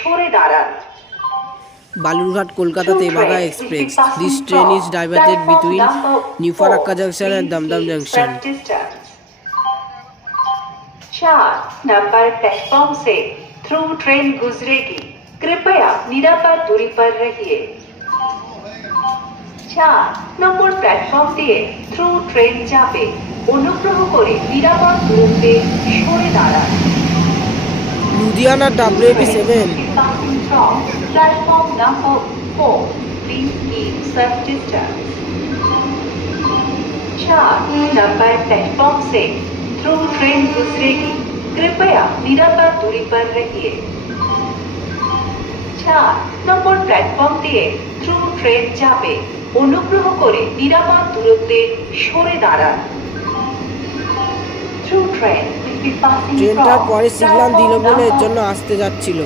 সরে দাঁড়ান। Balurghat Kolkata Tebhaga express. This train is diverted between New Farakka Junction and Damdam Junction. 4 number platform से through train गुजरेगी, कृपया निरापद दूरी पर रहिए। 4 নম্বর প্ল্যাটফর্ম দিয়ে থ্রু ট্রেন যাবে, অনুগ্রহ করে নিরাপদ দূরত্বে সরে দাঁড়ান। Ludhiana WAP7 Passing from platform number 4, please keep safe distance। 4 number platform से थ्रू ट्रेन गुजरेगी, कृपया निरापद दूरी पर रहिए। 4 নম্বর প্ল্যাটফর্ম দিয়ে থ্রু ট্রেন যাবে, অনুগ্রহ করে নিরাপদ দূরত্বে সরে দাঁড়ান। থ্রু ট্রেন ট্রেনটার পরে সিগন্যাল দিল বলে এর জন্য আসতে যাচ্ছিল।